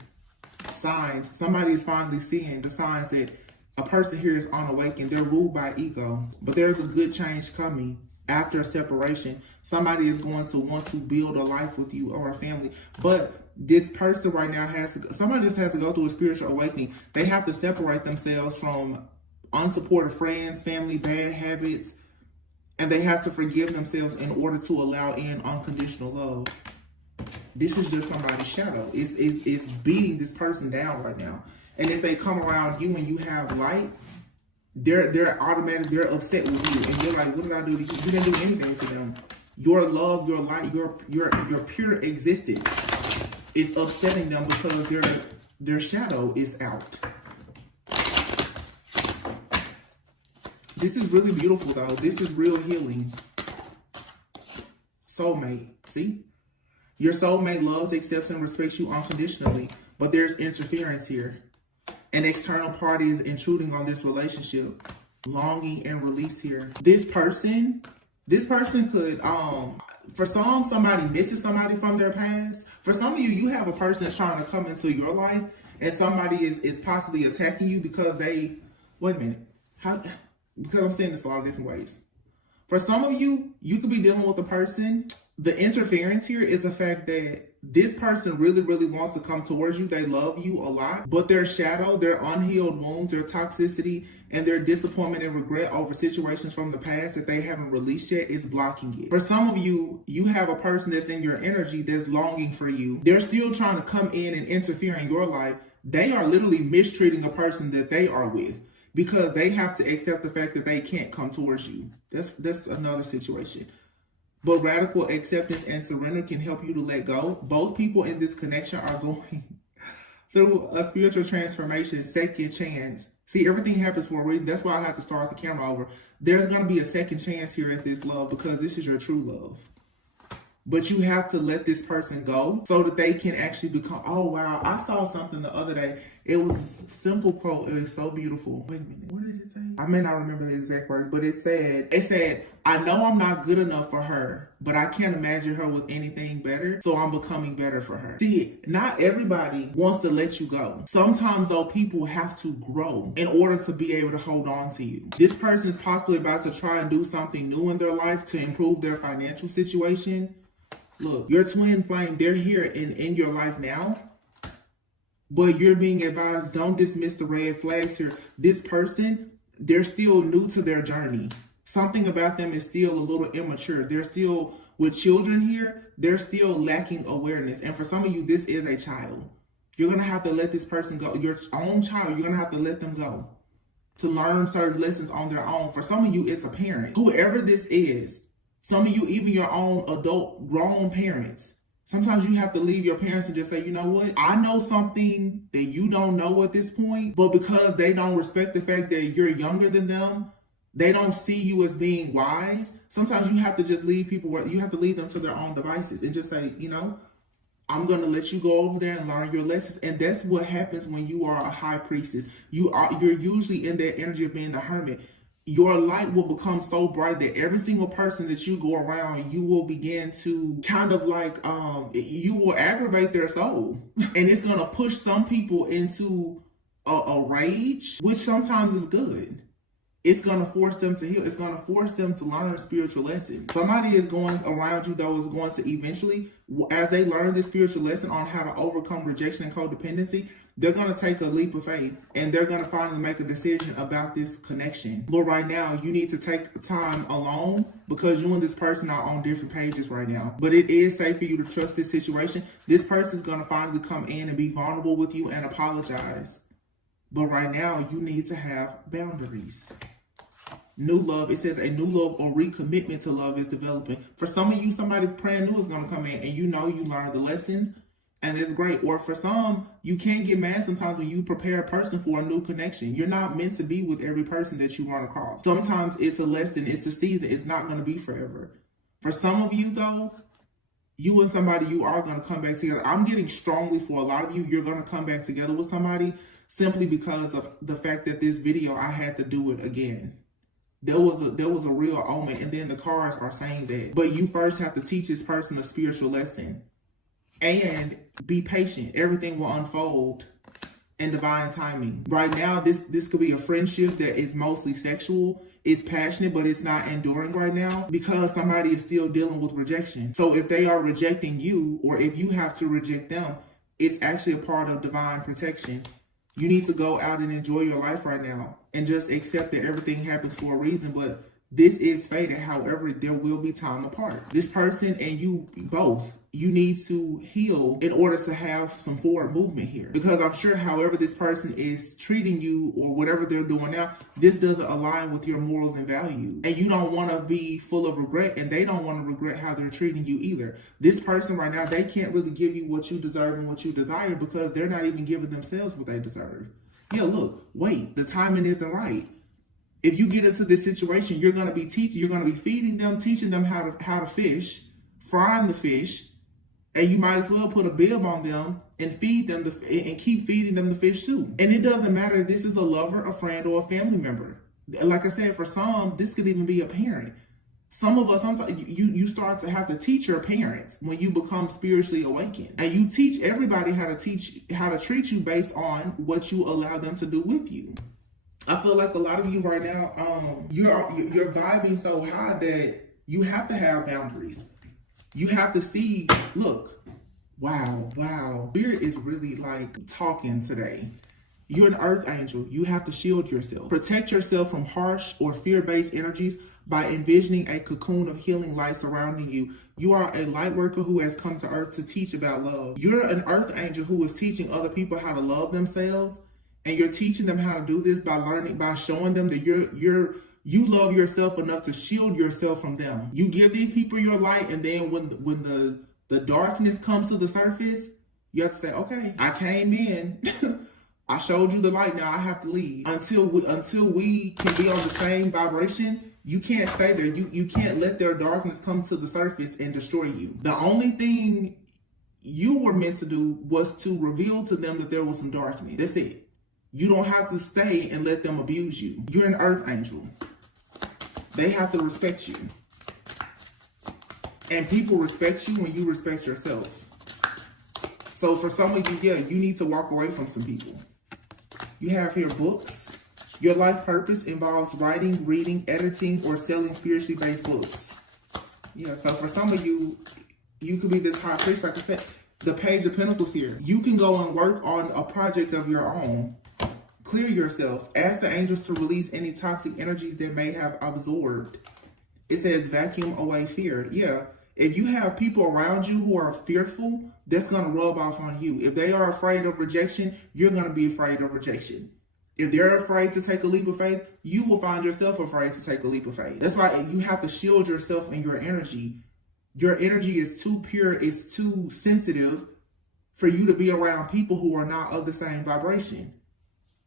Signs. Somebody is finally seeing the signs that a person here is unawakened. They're ruled by ego, but there's a good change coming. After a separation, somebody is going to want to build a life with you or a family, but this person right now somebody just has to go through a spiritual awakening. They have to separate themselves from unsupportive friends, family, bad habits, and they have to forgive themselves in order to allow in unconditional love. This is just somebody's shadow. It's beating this person down right now. And if they come around you and you have light, they're automatically, they're upset with you. And you're like, what did I do to you? You didn't do anything to them. Your love, your light, your pure existence is upsetting them because their shadow is out. This is really beautiful though. This is real healing. Soulmate. See? Your soulmate loves, accepts, and respects you unconditionally. But there's interference here. An external party is intruding on this relationship. Longing and release here. This person could, for somebody misses somebody from their past. For some of you, you have a person that's trying to come into your life and somebody is possibly attacking you because they, wait a minute. Because I'm saying this a lot of different ways. For some of you, you could be dealing with a person. The interference here is the fact that this person really, really wants to come towards you. They love you a lot, but their shadow, their unhealed wounds, their toxicity, and their disappointment and regret over situations from the past that they haven't released yet is blocking it. For some of you, you have a person that's in your energy that's longing for you. They're still trying to come in and interfere in your life. They are literally mistreating a person that they are with because they have to accept the fact that they can't come towards you. That's another situation. But radical acceptance and surrender can help you to let go. Both people in this connection are going through a spiritual transformation, second chance. See, everything happens for a reason. That's why I have to start the camera over. There's going to be a second chance here at this love because this is your true love. But you have to let this person go so that they can actually become, oh, wow. I saw something the other day. It was a simple quote. It was so beautiful. Wait a minute. What did it say? I may not remember the exact words, but it said, I know I'm not good enough for her, but I can't imagine her with anything better. So I'm becoming better for her. See, not everybody wants to let you go. Sometimes, though, people have to grow in order to be able to hold on to you. This person is possibly about to try and do something new in their life to improve their financial situation. Look, your twin flame, they're here in your life now. But you're being advised, don't dismiss the red flags here. This person, they're still new to their journey. Something about them is still a little immature. They're still, with children here, they're still lacking awareness. And for some of you, this is a child. You're going to have to let this person go. Your own child, you're going to have to let them go to learn certain lessons on their own. For some of you, it's a parent. Whoever this is, some of you, even your own adult, grown parents. Sometimes you have to leave your parents and just say, you know what? I know something that you don't know at this point, but because they don't respect the fact that you're younger than them, they don't see you as being wise. Sometimes you have to just leave people where you have to leave them to their own devices and just say, you know, I'm going to let you go over there and learn your lessons. And that's what happens when you are a high priestess. You're usually in that energy of being the hermit. Your light will become so bright that every single person that you go around, you will begin to kind of like, you will aggravate their soul. And it's going to push some people into a rage, which sometimes is good. It's going to force them to heal. It's going to force them to learn a spiritual lesson. Somebody is going around you, though, is going to eventually, as they learn this spiritual lesson on how to overcome rejection and codependency, they're going to take a leap of faith and they're going to finally make a decision about this connection. But right now, you need to take time alone because you and this person are on different pages right now. But it is safe for you to trust this situation. This person is going to finally come in and be vulnerable with you and apologize. But right now, you need to have boundaries. New love, it says a new love or recommitment to love is developing. For some of you, somebody brand new is going to come in and you know you learned the lessons. And it's great. Or for some, you can't get mad sometimes when you prepare a person for a new connection. You're not meant to be with every person that you run across. Sometimes it's a lesson, it's a season. It's not going to be forever. For some of you, though, you and somebody, you are going to come back together. I'm getting strongly for a lot of you, you're going to come back together with somebody simply because of the fact that this video, I had to do it again. There was a real omen, and then the cards are saying that. But you first have to teach this person a spiritual lesson. And be patient. Everything will unfold in divine timing. Right now, this could be a friendship that is mostly sexual. It's passionate, but it's not enduring right now because somebody is still dealing with rejection. So if they are rejecting you, or if you have to reject them, it's actually a part of divine protection. You need to go out and enjoy your life right now and just accept that everything happens for a reason. But this is fated. However, there will be time apart. This person and you both, you need to heal in order to have some forward movement here. Because I'm sure however this person is treating you or whatever they're doing now, this doesn't align with your morals and values. And you don't want to be full of regret, and they don't want to regret how they're treating you either. This person right now, they can't really give you what you deserve and what you desire because they're not even giving themselves what they deserve. Yeah, look, wait, the timing isn't right. If you get into this situation, you're going to be feeding them, teaching them how to fish, frying the fish, and you might as well put a bib on them and feed them and keep feeding them the fish too. And it doesn't matter if this is a lover, a friend, or a family member. Like I said, for some, this could even be a parent. Some of us, sometimes you start to have to teach your parents when you become spiritually awakened. And you teach everybody how to treat you based on what you allow them to do with you. I feel like a lot of you right now, you're vibing so high that you have to have boundaries. You have to see, look, Wow. Spirit is really like talking today. You're an earth angel. You have to shield yourself. Protect yourself from harsh or fear-based energies by envisioning a cocoon of healing light surrounding you. You are a light worker who has come to earth to teach about love. You're an earth angel who is teaching other people how to love themselves. And you're teaching them how to do this by showing them that you love yourself enough to shield yourself from them. You give these people your light, and then when the darkness comes to the surface, you have to say, okay, I came in. I showed you the light, now I have to leave. Until we can be on the same vibration, you can't stay there. You can't let their darkness come to the surface and destroy you. The only thing you were meant to do was to reveal to them that there was some darkness. That's it. You don't have to stay and let them abuse you. You're an earth angel. They have to respect you. And people respect you when you respect yourself. So for some of you, yeah, you need to walk away from some people. You have here books. Your life purpose involves writing, reading, editing, or selling spiritually based books. Yeah, so for some of you, you could be this high priest, like I said, the Page of Pentacles here. You can go and work on a project of your own. Clear yourself. Ask the angels to release any toxic energies that may have absorbed. It says vacuum away fear. Yeah, if you have people around you who are fearful, that's going to rub off on you. If they are afraid of rejection, you're going to be afraid of rejection. If they're afraid to take a leap of faith, you will find yourself afraid to take a leap of faith. That's why you have to shield yourself and your energy. Your energy is too pure, it's too sensitive for you to be around people who are not of the same vibration.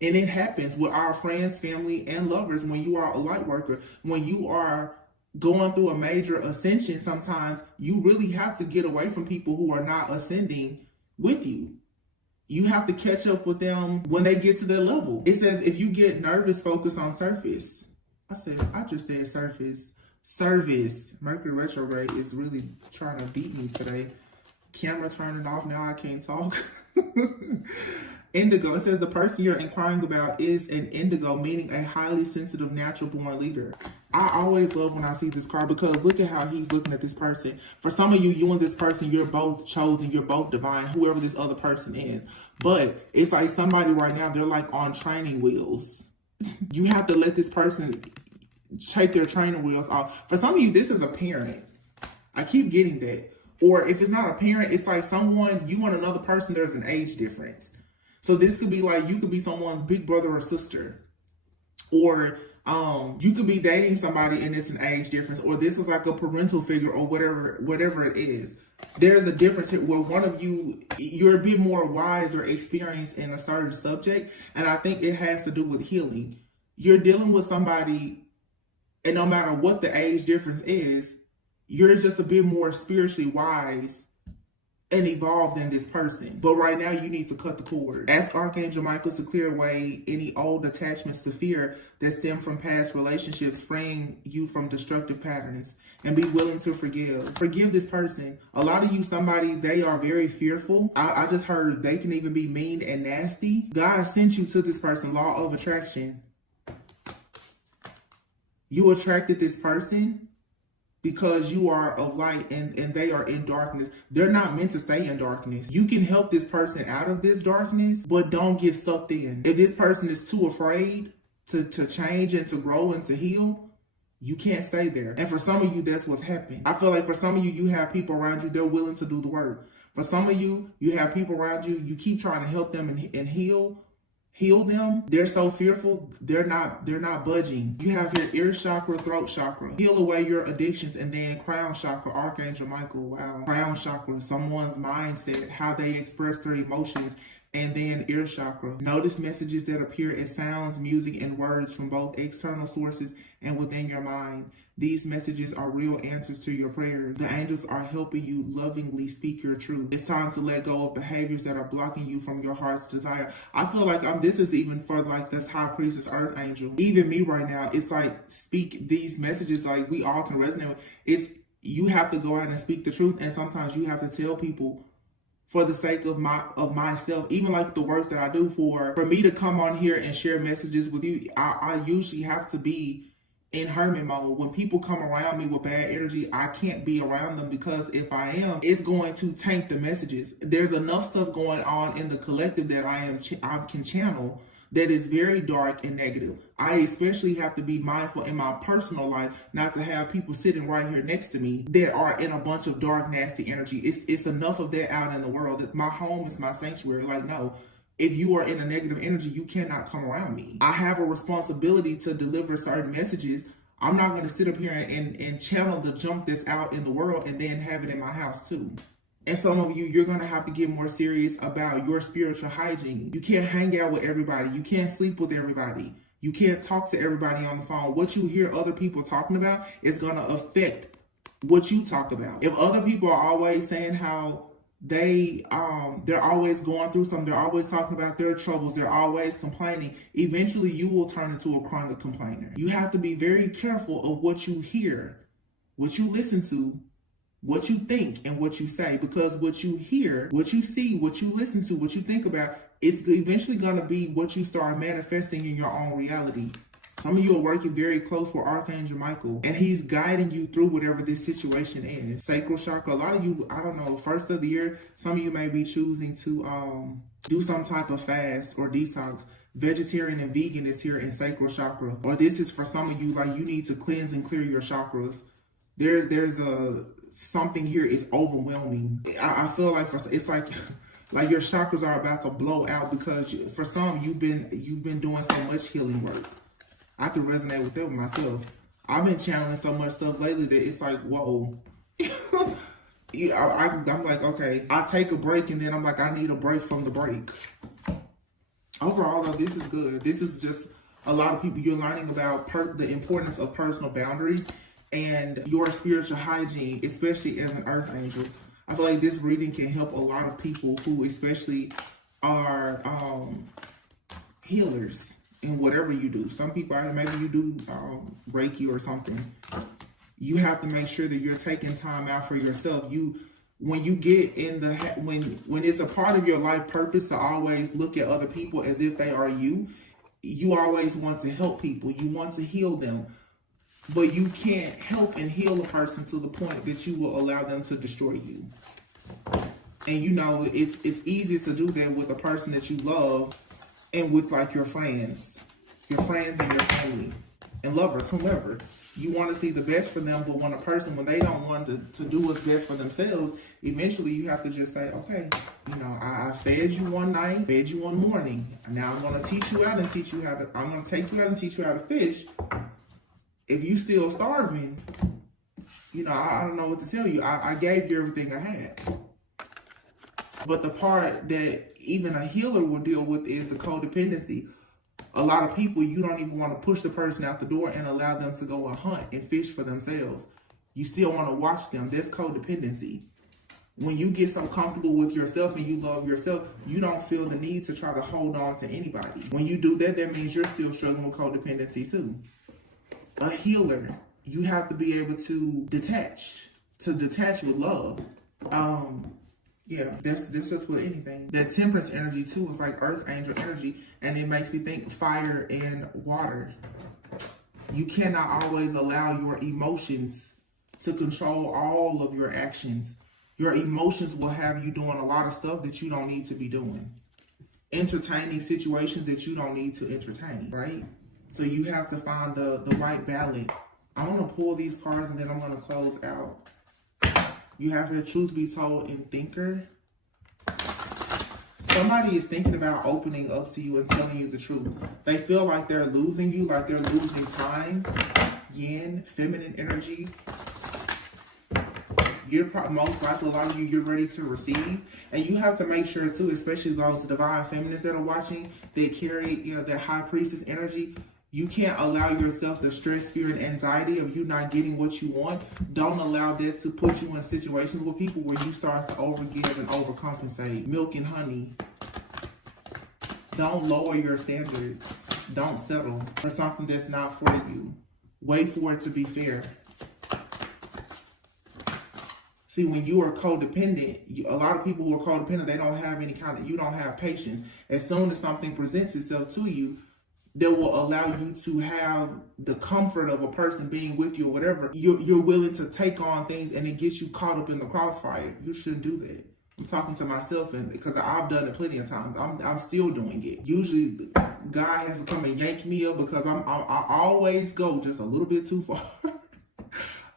And it happens with our friends, family, and lovers when you are a light worker. When you are going through a major ascension, sometimes you really have to get away from people who are not ascending with you. You have to catch up with them when they get to their level. It says if you get nervous, focus on surface. I just said surface. Service. Mercury retrograde is really trying to beat me today. Camera turning off, now I can't talk. Indigo. It says the person you're inquiring about is an indigo, meaning a highly sensitive, natural-born leader. I always love when I see this card because look at how he's looking at this person. For some of you, you and this person, you're both chosen, you're both divine, whoever this other person is. But it's like somebody right now, they're like on training wheels. You have to let this person take their training wheels off. For some of you, this is a parent. I keep getting that. Or if it's not a parent, it's like someone, you and another person, there's an age difference. So this could be like, you could be someone's big brother or sister. Or you could be dating somebody and it's an age difference. Or this is like a parental figure or whatever it is. There's a difference here where one of you, you're a bit more wise or experienced in a certain subject. And I think it has to do with healing. You're dealing with somebody, and no matter what the age difference is, you're just a bit more spiritually wise and evolved than this person. But right now, you need to cut the cord. Ask Archangel Michael to clear away any old attachments to fear that stem from past relationships, freeing you from destructive patterns, and be willing to forgive. Forgive this person. A lot of you, they are very fearful. I just heard they can even be mean and nasty. God sent you to this person, law of attraction. You attracted this person because you are of light and they are in darkness. They're not meant to stay in darkness. You can help this person out of this darkness, but don't get sucked in. If this person is too afraid to change and to grow and to heal, you can't stay there. And for some of you, that's what's happening. I feel like for some of you, you have people around you, they're willing to do the work. For some of you, you have people around you, you keep trying to help them and heal them. They're so fearful, they're not budging. You have your ear chakra, throat chakra. Heal away your addictions. And then crown chakra, Archangel Michael. Wow. Crown chakra, someone's mindset, how they express their emotions. And then ear chakra. Notice messages that appear as sounds, music, and words from both external sources and within your mind. These messages are real answers to your prayers. The angels are helping you lovingly speak your truth. It's time to let go of behaviors that are blocking you from your heart's desire. I feel like this is even for like this high priestess earth angel. Even me right now, it's like speak these messages like we all can resonate with. It's you have to go out and speak the truth. And sometimes you have to tell people for the sake of myself, even like the work that I do for me to come on here and share messages with you, I usually have to be in hermit mode. When people come around me with bad energy, I can't be around them, because if I am, it's going to taint the messages. There's enough stuff going on in the collective that I can channel that is very dark and negative. I especially have to be mindful in my personal life not to have people sitting right here next to me that are in a bunch of dark, nasty energy. It's enough of that out in the world. My home is my sanctuary. Like, no. If you are in a negative energy, you cannot come around me. I have a responsibility to deliver certain messages. I'm not going to sit up here and channel the junk that's out in the world and then have it in my house too. And some of you, you're going to have to get more serious about your spiritual hygiene. You can't hang out with everybody. You can't sleep with everybody. You can't talk to everybody on the phone. What you hear other people talking about is going to affect what you talk about. If other people are always saying how they're always going through something, they're always talking about their troubles, they're always complaining, eventually you will turn into a chronic complainer. You have to be very careful of what you hear, what you listen to, what you think, and what you say, because what you hear, what you see, what you listen to, what you think about, is eventually going to be what you start manifesting in your own reality. Some of you are working very close with Archangel Michael, and he's guiding you through whatever this situation is. Sacral chakra, a lot of you, I don't know, first of the year, some of you may be choosing to do some type of fast or detox. Vegetarian and vegan is here in sacral chakra. Or this is for some of you, like, you need to cleanse and clear your chakras. There's something here is overwhelming. I feel like it's like your chakras are about to blow out, because for some, you've been doing so much healing work. I can resonate with that with myself. I've been channeling so much stuff lately that it's like, whoa. I'm like, okay, I take a break, and then I'm like, I need a break from the break. Overall, though, this is good. This is just a lot of people. You're learning about the importance of personal boundaries and your spiritual hygiene, especially as an earth angel. I feel like this reading can help a lot of people who especially are healers in whatever you do. Some people, maybe you do Reiki or something. You have to make sure that you're taking time out for yourself. When you get in when it's a part of your life purpose to always look at other people as if they are you, you always want to help people. You want to heal them. But you can't help and heal a person to the point that you will allow them to destroy you. And you know, it's easy to do that with a person that you love, and with like your friends and your family and lovers, whomever. You want to see the best for them, but when they don't want to do what's best for themselves, eventually you have to just say, okay, you know, I fed you one night, fed you one morning. Now I'm going to teach you out and I'm going to take you out and teach you how to fish. If you still starving, you know, I don't know what to tell you. I gave you everything I had. But the part that even a healer will deal with is the codependency. A lot of people, you don't even want to push the person out the door and allow them to go and hunt and fish for themselves. You still want to watch them. That's codependency. When you get so comfortable with yourself and you love yourself, you don't feel the need to try to hold on to anybody. When you do that, that means you're still struggling with codependency too. A healer, you have to be able to detach with love. Yeah, that's just with anything. That temperance energy too is like earth angel energy, and it makes me think fire and water. You cannot always allow your emotions to control all of your actions. Your emotions will have you doing a lot of stuff that you don't need to be doing. Entertaining situations that you don't need to entertain, right? So you have to find the right balance. I want to pull these cards and then I'm going to close out. You have your truth be told in thinker. Somebody is thinking about opening up to you and telling you the truth. They feel like they're losing you, like they're losing time. Yin, feminine energy. You're most likely, a lot of you're ready to receive. And you have to make sure too, especially those divine feminists that are watching, they carry that high priestess energy. You can't allow yourself the stress, fear, and anxiety of you not getting what you want. Don't allow that to put you in situations with people where you start to overgive and overcompensate. Milk and honey. Don't lower your standards. Don't settle for something that's not for you. Wait for it to be fair. See, when you are codependent, a lot of people who are codependent, they don't have you don't have patience. As soon as something presents itself to you, that will allow you to have the comfort of a person being with you or whatever, you're willing to take on things and it gets you caught up in the crossfire. You shouldn't do that. I'm talking to myself, and because I've done it plenty of times. I'm still doing it. Usually, God has to come and yank me up because I always go just a little bit too far.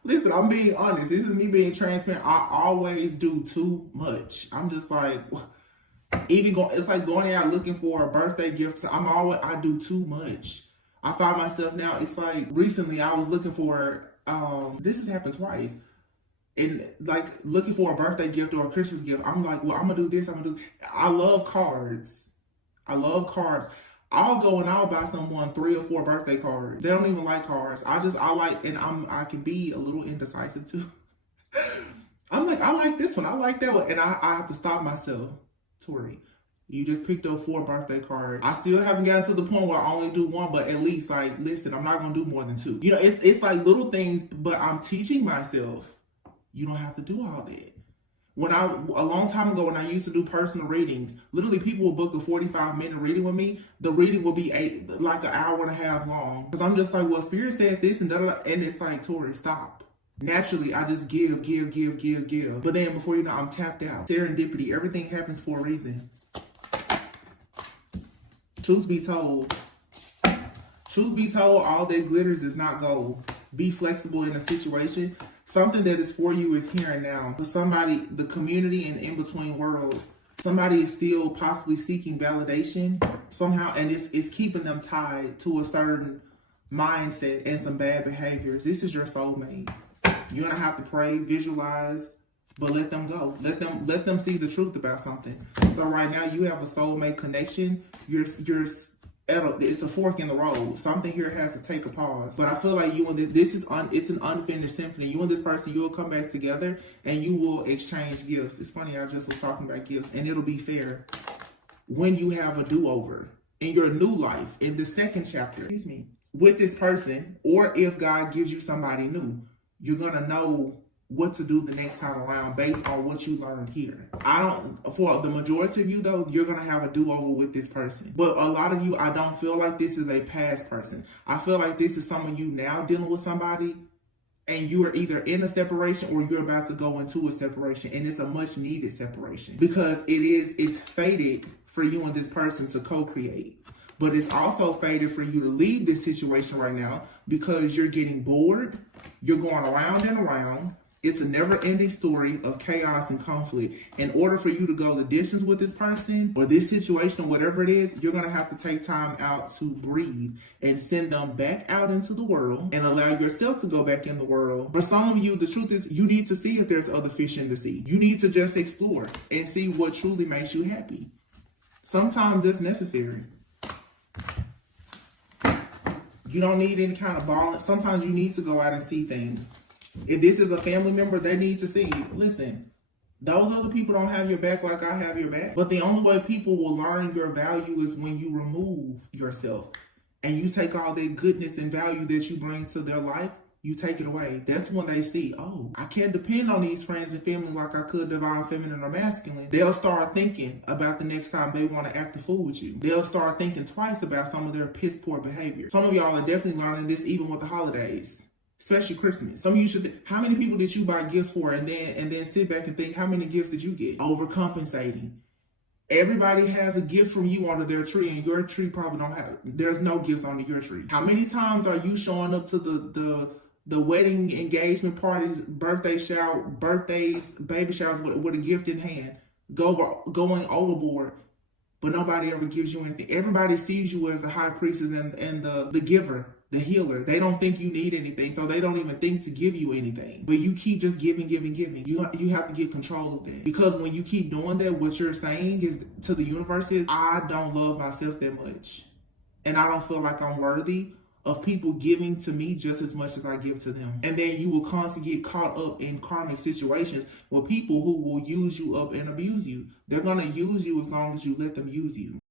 Listen, I'm being honest. This is me being transparent. I always do too much. I'm just like, it's like going out looking for a birthday gift. I do too much. I find myself now, it's like recently I was looking for, this has happened twice. And like looking for a birthday gift or a Christmas gift, I'm like, well, I'm gonna do this. I love cards. I'll go and I'll buy someone 3 or 4 birthday cards. They don't even like cards. I like, and I can be a little indecisive too. I'm like, I like this one. I like that one. And I have to stop myself. Tori, you just picked up 4 birthday cards. I still haven't gotten to the point where I only do 1, but at least like, listen, I'm not gonna do more than 2. You know, it's like little things, but I'm teaching myself. You don't have to do all that. A long time ago, when I used to do personal readings, literally people would book a 45-minute reading with me. The reading would be like an hour and a half long. Because I'm just like, well, Spirit said this and da-da-da. And it's like, Tori, stop. Naturally, I just give. But then before you know, I'm tapped out. Serendipity, everything happens for a reason. Truth be told, all that glitters is not gold. Be flexible in a situation. Something that is for you is here and now. For somebody, the community and in between worlds, somebody is still possibly seeking validation somehow, and it's keeping them tied to a certain mindset and some bad behaviors. This is your soulmate. You're gonna have to pray, visualize, but let them go. Let them see the truth about something. So right now you have a soulmate connection. It's a fork in the road. Something here has to take a pause. But I feel like you and it's an unfinished symphony. You and this person, you'll come back together and you will exchange gifts. It's funny, I just was talking about gifts, and it'll be fair when you have a do-over in your new life, in the second chapter, with this person, or if God gives you somebody new, you're gonna know what to do the next time around based on what you learned here. For the majority of you though, you're gonna have a do-over with this person. But a lot of you, I don't feel like this is a past person. I feel like this is some of you now dealing with somebody and you are either in a separation or you're about to go into a separation, and it's a much needed separation because it's fated for you and this person to co-create. But it's also fated for you to leave this situation right now because you're getting bored, you're going around and around. It's a never-ending story of chaos and conflict. In order for you to go the distance with this person or this situation or whatever it is, you're going to have to take time out to breathe and send them back out into the world and allow yourself to go back in the world. For some of you, the truth is you need to see if there's other fish in the sea. You need to just explore and see what truly makes you happy. Sometimes it's necessary. You don't need any kind of balance. Sometimes you need to go out and see things. If this is a family member, they need to see, listen, those other people don't have your back like I have your back. But the only way people will learn your value is when you remove yourself and you take all that goodness and value that you bring to their life, you take it away. That's when they see, oh, I can't depend on these friends and family like I could divine feminine or masculine. They'll start thinking about the next time they want to act a fool with you. They'll start thinking twice about some of their piss poor behavior. Some of y'all are definitely learning this even with the holidays. Especially Christmas. Some of you should how many people did you buy gifts for and then sit back and think, how many gifts did you get? Overcompensating. Everybody has a gift from you under their tree, and your tree probably don't have, there's no gifts under your tree. How many times are you showing up to the wedding, engagement parties, birthday shower, birthdays, baby showers with a gift in hand, going overboard, but nobody ever gives you anything? Everybody sees you as the high priestess and the giver, the healer. They don't think you need anything, so they don't even think to give you anything. But you keep just giving. You have to get control of that. Because when you keep doing that, what you're saying is to the universe is, I don't love myself that much. And I don't feel like I'm worthy of people giving to me just as much as I give to them. And then you will constantly get caught up in karmic situations with people who will use you up and abuse you. They're going to use you as long as you let them use you.